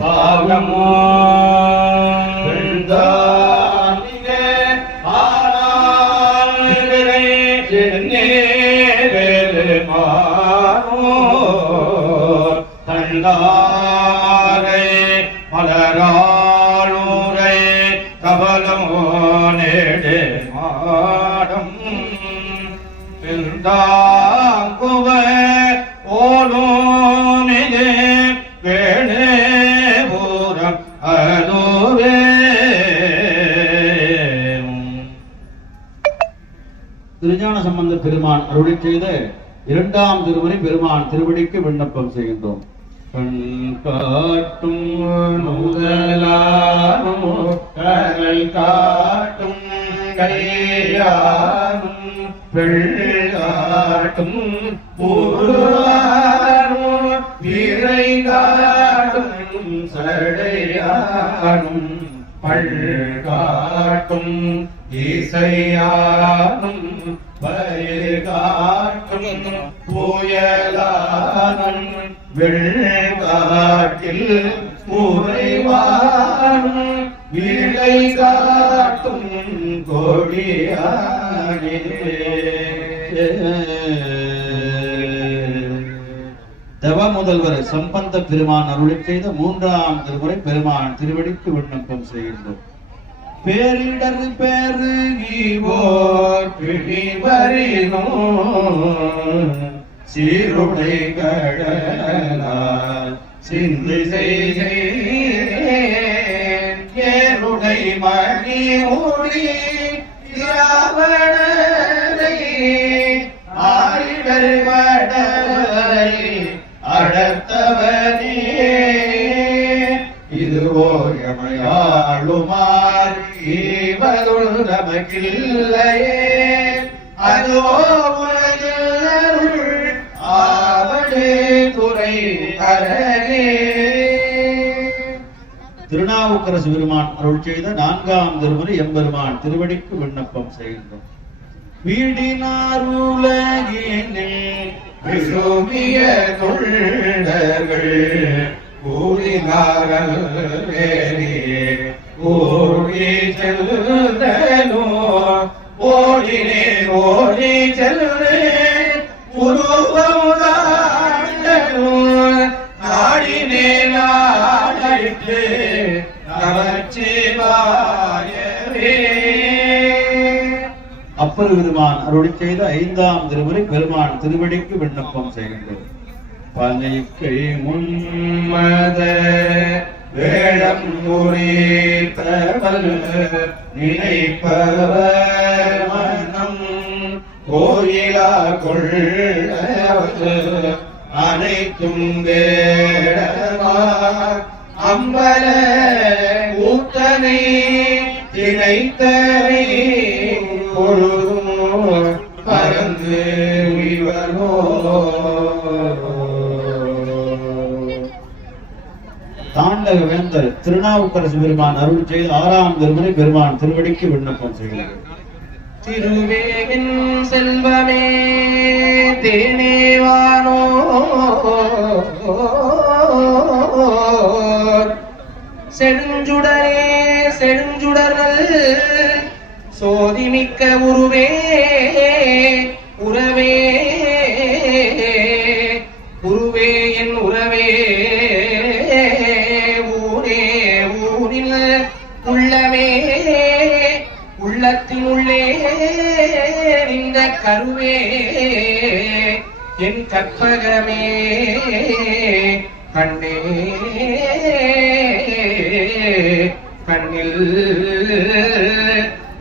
பாகமோ தண்டாரை மலராளூரை கபலமோ நேடு மாடம் பிந்தாங்குவ ஓலோமிலே வேணே பூரம் அதுவே. திருஞான சம்பந்த பெருமான் அருளி செய்த இரண்டாம் திருமுறை பெருமான் திருவடிக்கு விண்ணப்பம் செய்கின்றோம். கண் காட்டும் முதலானும் கடல் காட்டும் கையானும் வெள்ளாட்டும் பூரானும் வீரை காட்டும் சடையானும் பள்காட்டும் இசையானும் பயிர் காட்டும் புயலானும் வெள்காட்டில் உறைவானும் விளை காட்டும் கொடியானே. தவ முதல்வர் சம்பந்த பெருமான் அருளி செய்த மூன்றாம் திருமுறை பெருமான் திருவடிக்கு விண்ணப்பம் செய்கின்றோம். பேரிடர் பெருகிவோர் பிடிவரினோ சீருடை கடலால் சிந்து செய்ருடை மணி மூடி ராவணனை ஆரிடர் வடவரை அடர்த்தவனே இதுவோ எமையாளுமார் ஈவதுள் நமக்கில்லையே அதுவோ உலகில் ஆவடே துறை அரணே. திருநாவுக்கரசு பெருமான் அருள் செய்த நான்காம் திருமுறை எம்பெருமான் திருவடிக்கு விண்ணப்பம் செய்கின்றோம். வீடினாருலகினில் விரும்பிய தொண்டர்கள் கூடினார்கள் ஓடி செல்லுதனோ ஓடினே ஓடி செல்லே உருவமுதாண்டனோ நாடினே நாடிட்டு நமச்சிவாயவே. அப்பர் பெருமான் அருளி செய்த ஐந்தாம் திருமுறை பெருமான் திருவடிக்கு விண்ணப்பம் செய்கின்றோம். பனைக்கை முன்மத வேடம் குறித்தவள் நினைப்பவர் மனம் கோயிலா கொள்ளவள் அனைத்தும் வேடமா அம்பல ஊத்தனை திணைத்தனை பொழுதும் பறந்து விவனோ. தாண்டக வேந்தர் திருநாவுக்கரசு பெருமான் அருள் செய்த ஆறாம் திருமுறை பெருமான் திருவடிக்கு விண்ணப்பம் செய்கிறார். திருவேவின் செல்வமே தேனேவானோ செடுஞ்சுடரே செடுஞ்சுடர்கள் சோதிமிக்க உருவே உறவே உருவே என் உறவே ஊரே ஊரில் உள்ளவே உள்ளத்தின் உள்ளே இந்த கருவே என் கற்பகமே கண்ணே கண்ணில்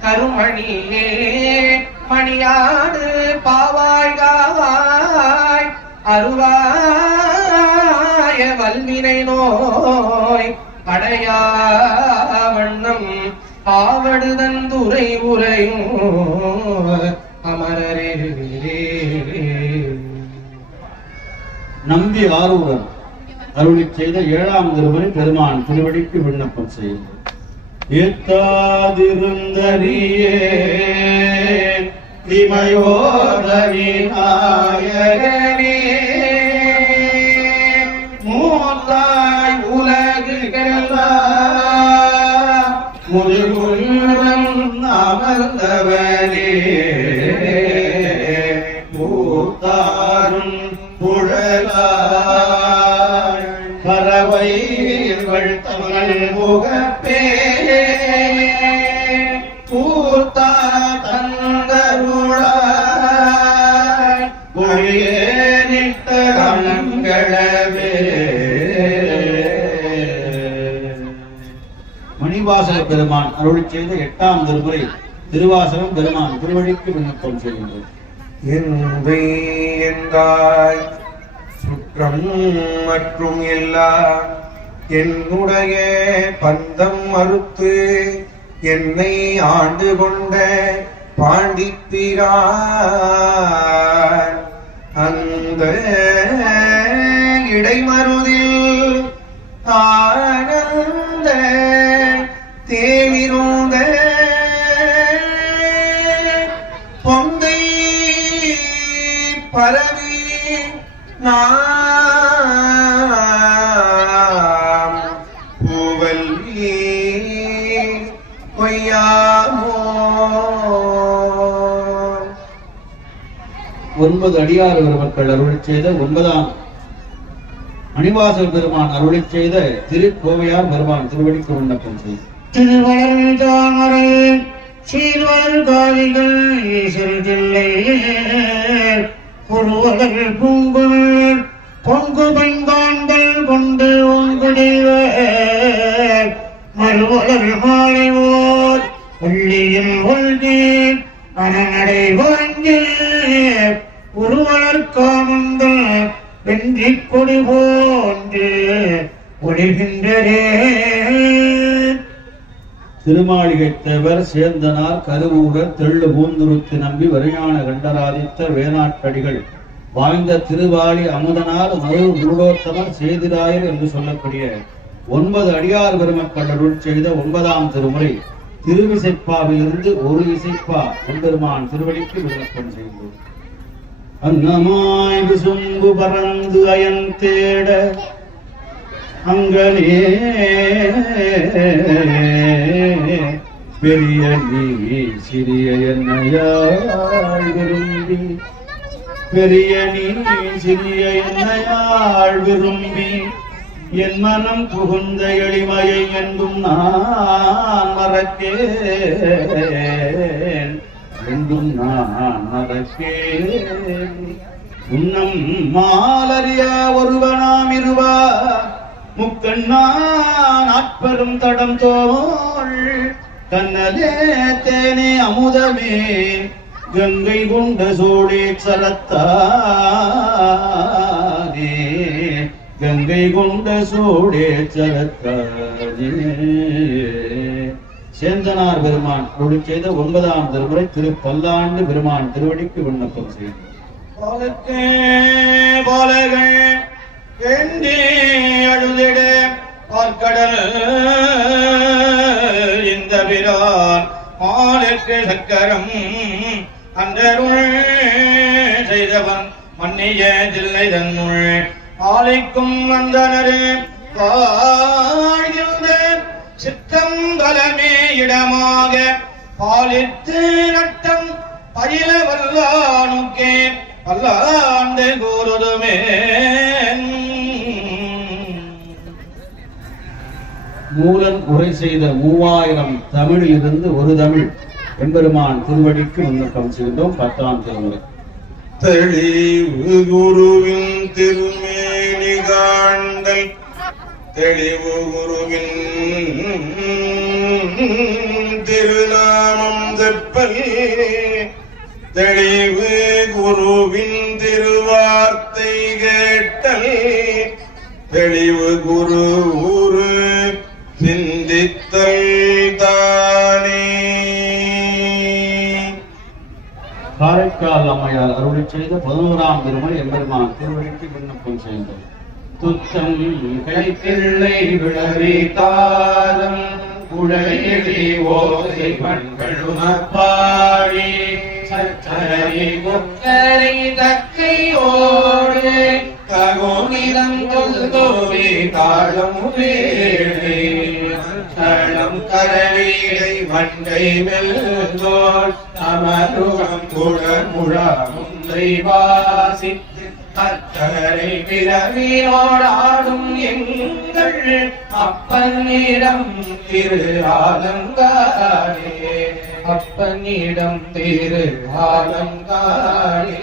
கருமணியே மணியாடு பாவாய்காய் அருவாய வல்வினை நோய் அடையா வண்ணம் ஆவடுதந்துரை உரையும் அமரரே. நம்பி ஆரூரன் அருளி செய்த ஏழாம் திருமுறை பெருமான் திருவடிக்கு விண்ணப்பம் செய்யும். ஏத்தாதிருந்தரியே இமயோதரி நாயகனே மூ முதுகுன்றம் அமர்ந்தவனே பூத்தாரும் புழலாய் பறவைகள் தங்கள் முகப்பே பூத்தா தந்தருளாய் ஒளியே நிட்ட கண்களவே. மணிவாசக பெருமான் அருள் செய்த 8ஆம் திருமுறை திருவாசகம் பெருமான் திருவடிக்கு விண்ணப்பம் செய்கின்றது. என்பை என்றாய் சுற்றம் மற்றும் எல்லா என்னுடைய பந்தம் மறுத்து என்னை ஆண்டு கொண்ட பாண்டிப்பிரான் அந்த இடைமருதில் ஆனந்த தேவிருந்த பொங்கை பரவி நாம் பூவல்லி கொய்யாமோ. 9 அடியார் பெருமக்கள் அருள் செய்த 9ஆம் மணிவாசக பெருமான் அருளி செய்த திருக்கோவையார் பெருமான் திருவடிக்கு விண்ணப்பம் செய்து. திருவளர் தாமரை சீர்வளர் காவிகள் ஈசரில்லை ஒருவளர் பூங்குள் பொங்கு பைங்கான்கள் கொண்டு ஓங்குடிவ மறுவளர் மாலைவோர் பள்ளியில் ஒல்கி மனநடை வாங்கி ஒருவளர் காமங்கள் வென்றி கொடி போன்று ஒளிகின்றரே. திருமாளிகைத்தேவர் சேந்தனார் கருவூரர் தெள்ளு பூந்துருத்தி நம்பி வரியான கண்டராதித்தர் வேணாட்டடிகள் வாழ்ந்த திருவாளி அமுதனார் மூலோத்தமர் சேதிராயர் என்று சொல்லக்கூடிய 9 அடியார் பெருமக்கள் அருள் செய்த 9ஆம் திருமுறை திருவிசைப்பாவிலிருந்து ஒரு இசைப்பா எம்பெருமான் திருவடிக்கு விண்ணப்பம் செய்தோம். அன்னமாய் விசும்பு பறந்து அயன் தேட அங்கனே பெரிய நீ சிறிய என்னையாள் விரும்பி பெரிய நீ சிறிய என்னையாள் விரும்பி என் மனம் புகுந்த எளிமையை என்றும் நான் மறக்கேன் என்றும் நான் மறக்கேன். உன்னம் மாலறியா ஒருவனாம் இருவா முக்கண்ணான் ஆட்பெரும் தடம் தோள் கண்ணலே தேனே அமுதமே கங்கை கொண்ட சோழே சரத்தானே கங்கை கொண்ட சோழே சரத்தானே. சேந்தனார் பெருமான் அருள் செய்த 9ஆம் திருமுறை திருப்பல்லாண்டு பெருமான் திருவடிக்கு விண்ணப்பம் செய்தார். பாலகள் எண்டே அழுதிட பார்க்கடல் இந்த பிரான் மாலுக்கு சக்கரம் அன்றருள் செய்தவன் மன்னிய தில்லை தன்னுள் ஆலைக்கும் வந்தனரு வாழ்கின்ற சித்தம் பலமே இடமாக பாலித்து நட்டம் பயில வல்லானுக்கே பல்லாண்டு கூறுதுமே. மூலன் உரை செய்த 3000 தமிழில் இருந்து ஒரு தமிழ் எம்பெருமான் திருவடிக்கு விண்ணப்பம் செய்தோம். 10ஆம் திருமுறை தெளிவு குருவின் திருமேனி காண்டல் தெளிவு குருவின் திருநாமம் தெப்பல் தெளிவு குருவின் திருவார்த்தை கேட்டல் தெளிவு குரு ஊரு சிந்தித்தல் தானே. காரைக்கால் அம்மையார் அருளி செய்த 11ஆம் திருமுறை எம்பெருமான் திருவடிக்கு விண்ணப்பம் செய்தோம். துத்தம் கைப்பிள்ளை விளரி தாரம் உடையடி ஓசை பண்களுமப்பாடி சச்சரை முக்கரை தக்கையோடு தகுநிதம் கொள்கோவே தாழம் வேளை தளம் கரவீடை மண்டை வெல்தோள் அமருகம் குழமுழா முந்தை வாசி அத்தரை பிறவினோடாடும் எங்கள் அப்பனிடம் திரு ஆலங்காரே அப்பனிடம் திரு ஆலங்காரே.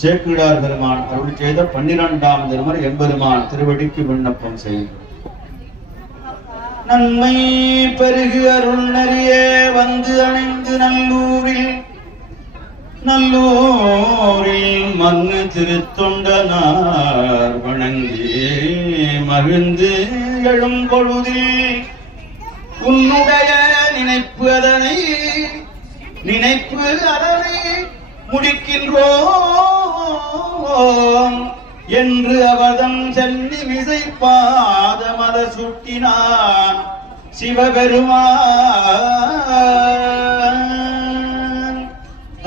சேக்கிழார் பெருமான் அருள் செய்த 12ஆம் திருமுறை எம்பெருமான் திருவடிக்கு விண்ணப்பம் செய்யும். நன்மை பெருகு அருள் நெறிய வந்து அணைந்து நல்லூரில் மண்ணு திருத்தொண்டனார் வணங்கி மகிழ்ந்து எழும் பொழுதில் உன்னுடைய நினைப்பு அதனை முடிக்கின்றோம் என்று அவதம் சென்னி விசை பாதமத சுட்டினான் சிவபெருமான்.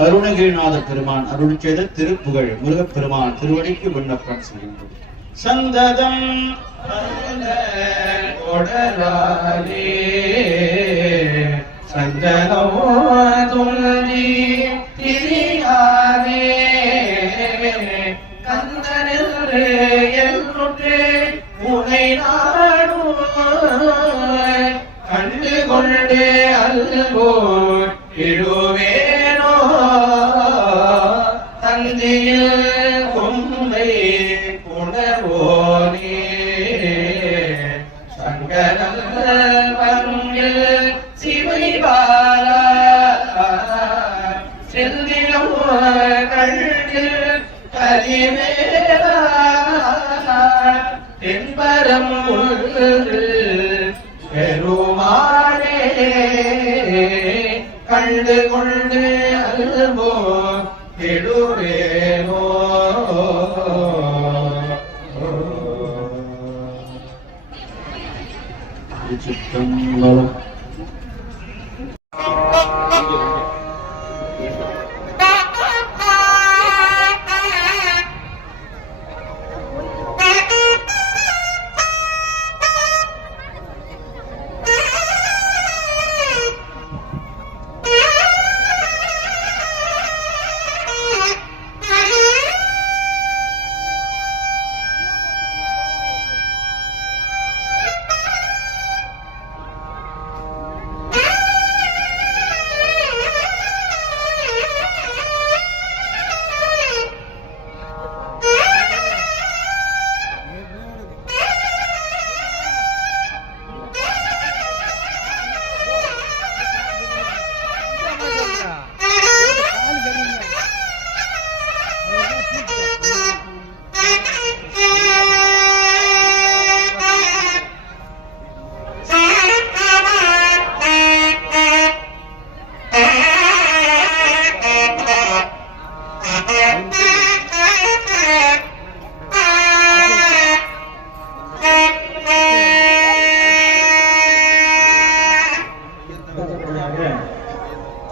அருணகிரிநாத பெருமான் அருள் செய்த திருப்புகழ் முருகப்பெருமான் திருவடிக்கு விண்ணப்பம் செய்கின்றோம். சந்ததம் கொடராலே சந்தனோ துஞ்சி திரியாரே கந்தனில் என்று உனை நாடும் கண்டு கொண்டே அல்லோ இடுவேனோ தந்தியில் கொம்பை உணர்வோனே சங்கரல் பங்கில் சிவைபாலா செந்திலும் கண்ணில் கலிவேலா தென்பரம் பெருமானே கண்டு கொண்டு அல்வோ கெடுவேனோ. சித்தம்பலம்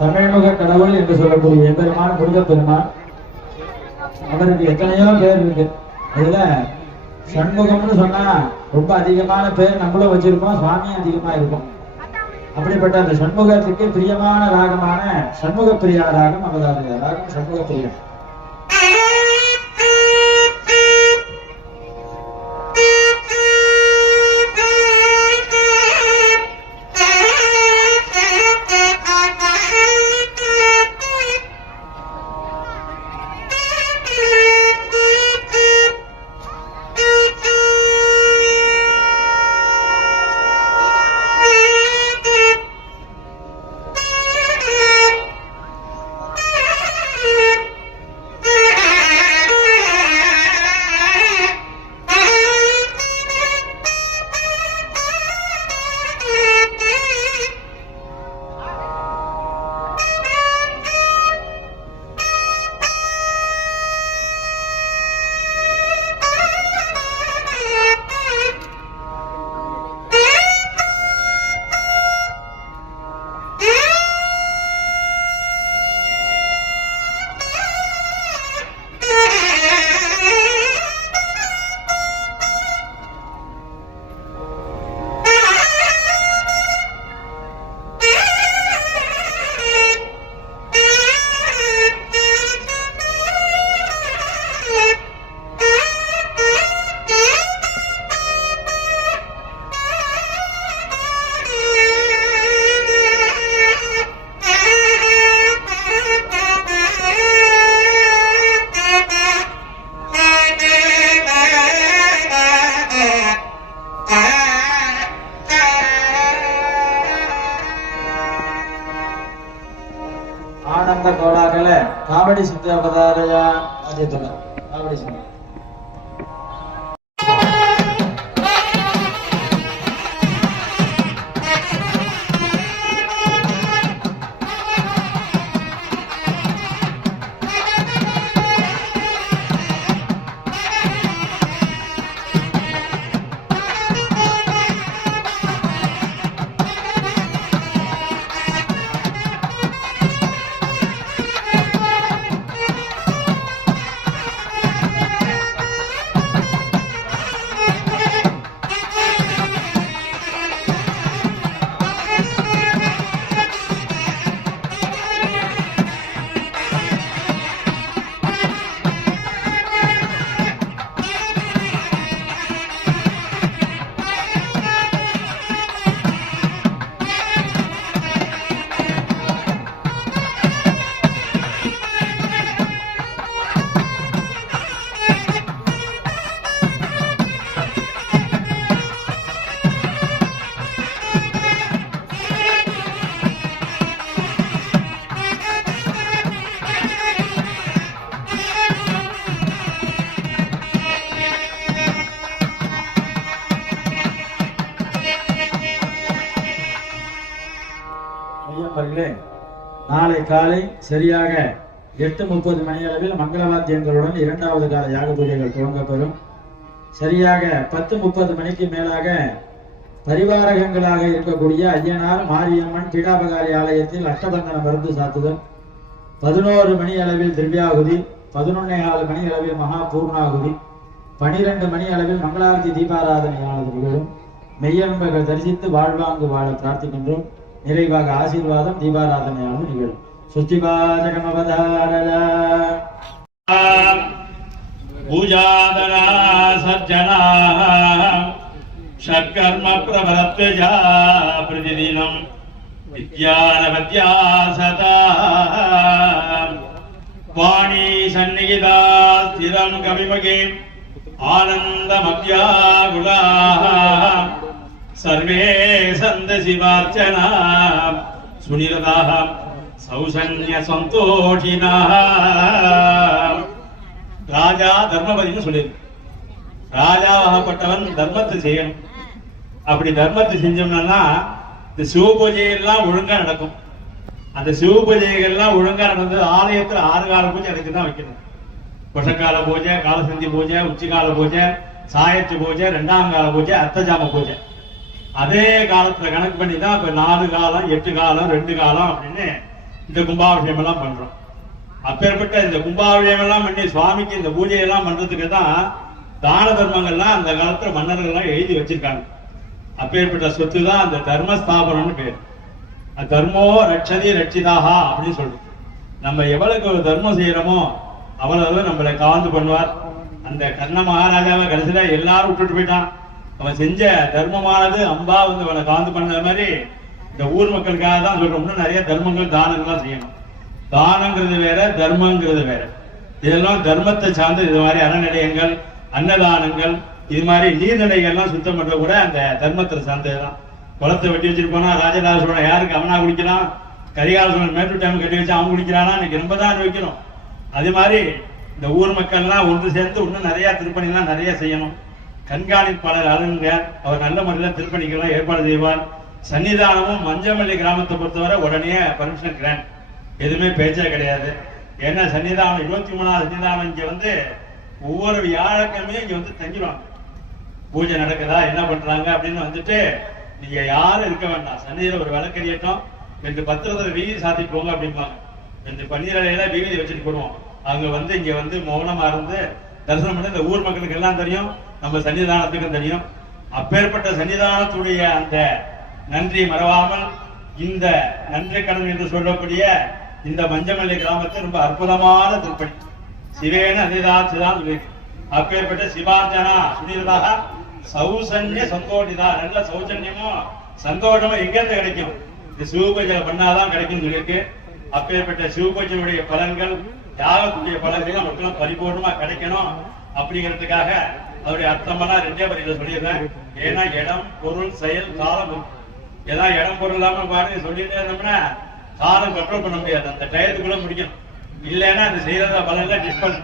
தமிழ்முக கடவுள் என்று சொல்லக்கூடிய எம்பெருமான் முருகப்பெருமான். அவருக்கு எத்தனையோ பேர் இருக்கு. அதுல சண்முகம்னு சொன்னா ரொம்ப அதிகமான பேர் நம்மளும் வச்சிருக்கோம், சுவாமியும் அதிகமா இருக்கும். அப்படிப்பட்ட அந்த சண்முகத்துக்கு பிரியமான ராகமான சண்முக பிரியா ராகம் அவதார ராகம் சண்முக பிரியம். ஆனந்த கோலாகல காவடி சித்தியாபதாரயா ஆதித்துள்ள காவடி சித்தி நாளை காலை சரியாக 8:30 மணி அளவில் மங்களவாத்தியங்களுடன் இரண்டாவது கால யாக பூஜைகள் துவங்கப்பெறும். சரியாக 10:30 மணிக்கு மேலாக பரிவாரகங்களாக இருக்கக்கூடிய ஐயனார் மாரியம்மன் பீடாபகாரி ஆலயத்தில் அஷ்டபந்தன மருந்து சாத்துதல். 11 மணி அளவில் திவ்யாகுதி, 11:15 மணி அளவில் மகா பூர்ணாகுதி, 12 மணி அளவில் மங்களாரதி தீபாராதனையானது நிகழும். மெய்யன்பர்கள் தரிசித்து வாழ்வாங்கு வாழ பிரார்த்திக்கின்றோம். நிறைவாக ஆசீர்வாதம் தீபாராதனையானது நிகழும். சுத்திபாஜகமவதாரயா பூஜாதனா சஜ்ஜனா ஷட்கர்ம பிரபலத்வஜா பிரதிதினம் வித்யானவத்யா சதா வாணி சந்நிகிதா ஸ்திரம் கவிமகே ஆனந்தமத்யாகுலா சர்வே சந்த சிவார்ச்சனா சுனிரதாः சௌசன்ய சந்தோஷினா. ராஜா தர்மபதினு சொல்லியிருக்கு. ராஜாவாகப்பட்டவன் தர்மத்தை செய்யணும். அப்படி தர்மத்தை செஞ்சோம்னா இந்த சிவ பூஜையெல்லாம் ஒழுங்கா நடக்கும். அந்த சிவ பூஜைகள்லாம் ஒழுங்கா நடந்து ஆலயத்துல 6 கால பூஜை அதுக்கு தான் வைக்கணும். வருஷக்கால பூஜை, காலசந்தி பூஜை, உச்சிகால பூஜை, சாயத்து பூஜை, 2ஆம் கால பூஜை, அர்த்தஜாம பூஜை. அதே காலத்துல கணக்கு பண்ணி தான் இப்ப 4 காலம் 8 காலம் 2 காலம் அப்படின்னு இந்த கும்பாபிஷேகம் எல்லாம் பண்றோம். அப்பேற்பட்ட இந்த கும்பாபிஷேகம் எல்லாம் பண்ணி சுவாமிக்கு இந்த பூஜையெல்லாம் பண்றதுக்கு தான் தான தர்மங்கள்லாம் அந்த காலத்துல மன்னர்கள் எல்லாம் எழுதி வச்சிருக்காங்க. அப்பேற்பட்ட சொத்து தான் அந்த தர்மஸ்தாபனம்னு பேர். தர்மோ ரட்சதி ரட்சிதாகா அப்படின்னு சொல்றோம். நம்ம எவ்வளவுக்கு ஒரு தர்மம் செய்யறோமோ அவ்வளவு நம்மளை காந்து பண்ணுவார். அந்த கர்ண மகாராஜாவை கடைசியில எல்லாரும் விட்டுட்டு போயிட்டான். அவன் செஞ்ச தர்மமானது அம்பா வந்து அவனை காந்து பண்ண மாதிரி இந்த ஊர் மக்களுக்காக தான் சொல்றோம். இன்னும் நிறைய தர்மங்கள் தானங்கள்லாம் செய்யணும். தானங்கிறது வேற, தர்மங்கிறது வேற. இதெல்லாம் தர்மத்தை சார்ந்து இது மாதிரி அறநிலையங்கள், அன்னதானங்கள், இது மாதிரி நீர்நிலைகள்லாம் சுத்தம் பண்ற கூட அந்த தர்மத்தை சார்ந்ததுதான். குளத்தை வெட்டி வச்சுட்டு போனா ராஜராஜ சோழன் யாருக்கு அவனா குடிக்கிறான், கரிகால சோழன் மேட்டூர் டேம் கட்டி வச்சு அவன் குடிக்கிறானா, இன்னைக்கு ரொம்ப தான் வைக்கணும். அது மாதிரி இந்த ஊர் மக்கள்லாம் ஒன்று சேர்ந்து இன்னும் நிறைய திருப்பணிலாம் நிறைய செய்யணும். கண்காணிப்பாளர் அருங்க அவர் நல்ல முறையில் திருப்பணிக்கெல்லாம் ஏற்பாடு செய்வார். சன்னிதானமும் மஞ்சமல்லி கிராமத்தை பொறுத்தவரை உடனே பர்மிஷன் கிராண்ட், எதுவுமே பேச்சே கிடையாது. ஏன்னா சன்னிதானம் 23ஆவது சன்னிதானம் இங்க வந்து ஒவ்வொரு வியாழக்கிழமையும் இங்க வந்து தங்கிடுவாங்க. பூஜை நடக்குதா என்ன பண்றாங்க அப்படின்னு வந்துட்டு நீங்க யாரும் இருக்க வேண்டாம், சன்னிதியில ஒரு விளக்கறியட்டும் 2 பத்திரத்தை வீதி சாத்திட்டு போங்க அப்படிம்பாங்க. 2 பன்னீரையில வீதி வச்சுட்டு போடுவோம். அவங்க வந்து இங்க வந்து மௌனமா இருந்து தரிசனம் பண்ணி இந்த ஊர் மக்களுக்கு எல்லாம் தெரியும், நம்ம சன்னிதானத்துக்கும் தெரியும். அப்பேற்பட்ட சன்னிதானத்துடைய அந்த நன்றி மறவாமல் இந்த நன்றி கடன் என்று சொல்லக்கூடிய இந்த மஞ்சமல்லி கிராமத்தை ரொம்ப அற்புதமான திருப்பணி சிவேன அதிதாச்சுதான் சொல்லியிருக்கு. அப்பேற்பட்ட சிவார்ஜனா சுனிரதாக சௌசன்ய சந்தோஷிதா, நல்ல சௌசன்யமும் சந்தோஷமும் எங்கிருந்து கிடைக்கும், இந்த சிவபூஜை பண்ணாதான் கிடைக்கும் சொல்லியிருக்கு. அப்பேற்பட்ட சிவபூஜையுடைய பலன்கள், யாகத்துடைய பலன்கள் மக்களும் பரிபூர்ணமா கிடைக்கணும். அப்படிங்கிறதுக்காக அவருடைய அர்த்தமெல்லாம் 2 வரியில சொல்லிடுறேன். ஏன்னா இடம், பொருள், செயல், காலம். ஏதாவது இடம் பொருள் இல்லாம பாருங்க சொல்லிட்டே இருந்தோம்னா காலம் கண்ட்ரோல் பண்ண முடியாது. அந்த டயத்துக்குள்ள முடிக்கணும். இல்லைன்னா அந்த செய்யறத பலன்ல டிஸ்பல்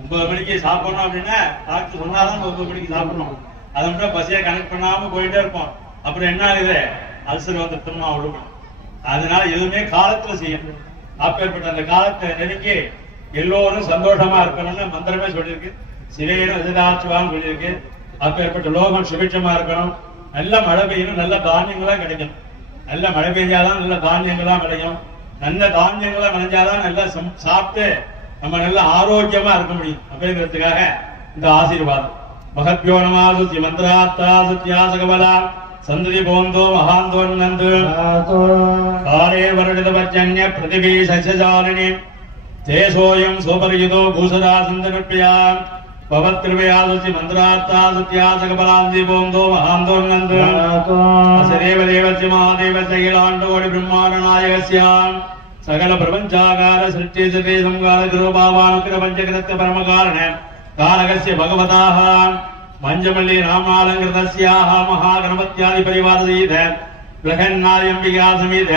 9 மணிக்கு சாப்பிடணும் அப்படின்னா டாக்டர் சொன்னாதான் 9 மணிக்கு சாப்பிடணும். அதை மட்டும் பசியா கனெக்ட் பண்ணாம போயிட்டே இருப்போம். அப்புறம் என்ன ஆகுது, அல்சர் வந்து திரும்ப விழுக்கணும். அதனால எதுவுமே காலத்துல செய்யணும். அப்பேற்பட்ட அந்த காலத்தை நெருங்கி எல்லோரும் சந்தோஷமா இருக்கணும்னு மந்திரமே சொல்லியிருக்கு. சிவேனும் எதிராச்சுவான்னு சொல்லியிருக்கு. அப்பேற்பட்ட லோகம் சுபிட்சமா இருக்கணும். நல்ல மழை பெய்யணும், நல்ல தானியங்களா கிடைக்கணும். நல்ல மழை பெய்ஞ்சாதான் நல்ல தானியங்களா விளையும். நல்ல தானியங்களா விளைஞ்சாதான் நல்லா சாப்பிட்டு நம்ம நல்ல ஆரோக்கியமா இருக்க முடியும். அப்படிங்கிறதுக்காக இந்த ஆசீர்வாதம். மகத்யோ நமாசுத்தி மந்திராத்தா சுத்தியாசகபலா சந்ததி போந்தோ மகாந்தோன்னந்து காலே வருடத பச்சன்ய பிரதிபி சஸ்யஜாலினி தேசோயம் சோபரியுதோ பூசதா சந்தனுப்பியா பவத்கிருபயாசுத்தி மந்திராத்தா சுத்தியாசகபலாந்தி போந்தோ மகாந்தோன்னந்து தேவதேவஸ்ய மகாதேவஸ்ய அகிலாண்டோடி பிரம்மாண்ட நாயகஸ்யாம் சகல பிரபஞ்சாகார சிருஷ்டி சதே சம்கார கிருபாவானுக்கிர பஞ்சகிரத்த பரமகாரண காரகஸ்ய பகவதாஹ மஞ்சமல்லி ராமாலங்கிருதஸ்யாஹ மகாகணபத்யாதி பரிவாரதீத பிரகன்னாயம்பிகா சமீத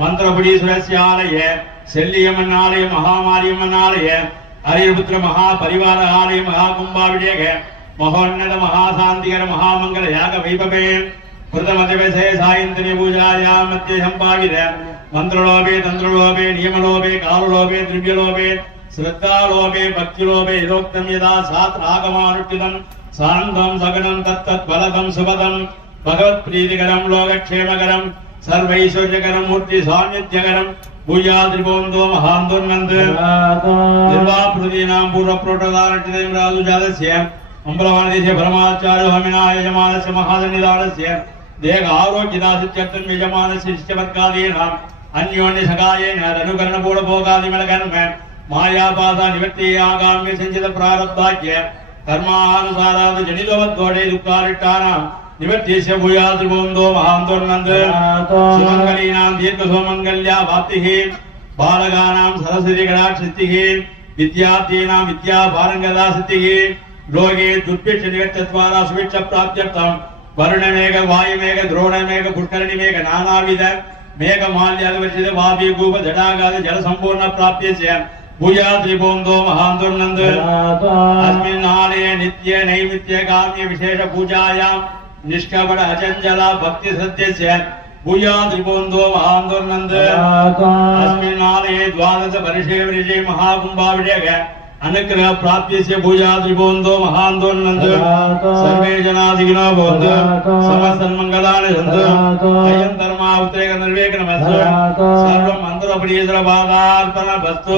மந்திரபுடீஸ்வரஸ்யாலய செல்லியம்மன்னாலய மகாமாரியம்மன்னாலய ஹரிபுத்திர மகா பரிவார ஆலய மகாகும்பாபிஷேக மகோன்னத மகாசாந்திகர மகாமங்கல யாக வைபவே பிரதமதிவசே சாயந்தனி பூஜாயாம் மத்திய சம்பாவித மந்திரலோபே தந்திரலோபே நியமலோபே காலலோபே திவ்யலோபே ஸ்ரத்தாலோபே பக்திலோபே யதோக்தம் யதா சாத் ராகமானுஷ்டிதம் சாந்தம் சகனம் தத்தத் பலதம் சுபதம் பகவத் பிரீதிகரம் லோகக்ஷேமகரம் சர்வைஸ்வர்யகரம் மூர்த்தி சாநித்யகரம் பூஜாதிபோந்தோ மகாந்தோன்னந்து நிர்வாபிருதீனாம் பூர்வ புரோட்டதாரட்டிதம் ராஜுஜாதஸ்ய அம்பலவானதேச பரமாச்சாரிய ஹமினாயஜமானஸ்ய மகாதநிதானஸ்ய தேக ஆரோக்கியதாசித்யர்த்தம் யஜமானஸ்ய சிஷ்யவர்காதீனாம் அந்யோன்ய சகாயேன அனுகரண பூட போகாதிமலகர்ம மாயாபாதா நிவர்த்தி ஆகாமிய சஞ்சித பிராரப்தாக்கிய கர்மானுசாராது ஜனிதவத்தோடே துக்காரிட்டானாம் நிவர்த்திய பூயாதிபோந்தோ மகாந்தோன்னந்து சுமங்கலீனாம் தீர்க்க சோமங்கல்யா வாப்திஹி பாலகானாம் சரஸ்வதி கடாட்சித்திஹி வித்யார்த்தீனாம் வித்யா பாரங்கதா சித்திஹி லோகே துர்பிட்ச நிகழ்ச்சத்வாரா சுபிட்ச பிராப்தியர்த்தம் வருணமேக வாயுமேக துரோணமேக புஷ்கரணிமேக நானாவித மேக மால்யாதிவர்ஷித வாபி கூப ஜடாகாதி ஜல சம்பூர்ண பிராப்திய பூஜாதிபோந்தோ மகாந்தோன்னந்து அஸ்மின் ஆலய நித்ய நைமித்ய காமிய விசேஷ பூஜாயாம் நிஷ்கபட அச்சஞ்சலா பக்தி சத்யஸ்ய பூஜாதிபோந்தோ மகாந்தோன்னந்து அஸ்மின் ஆலயே द्वादश வருஷே விரிஜே மகாகும்பாபிஷேக अनुग्रह प्राप्तिस्य पूजादिबोन्दो महान्दोन्नन्तु सर्वे जनादिगिनो भवन्तु समस्तन् मङ्गलानि सन्तु अयं धर्मावतेक निर्वेकनमस्तु सर्वं मन्त्रपरीश्वरपादार्पणमस्तु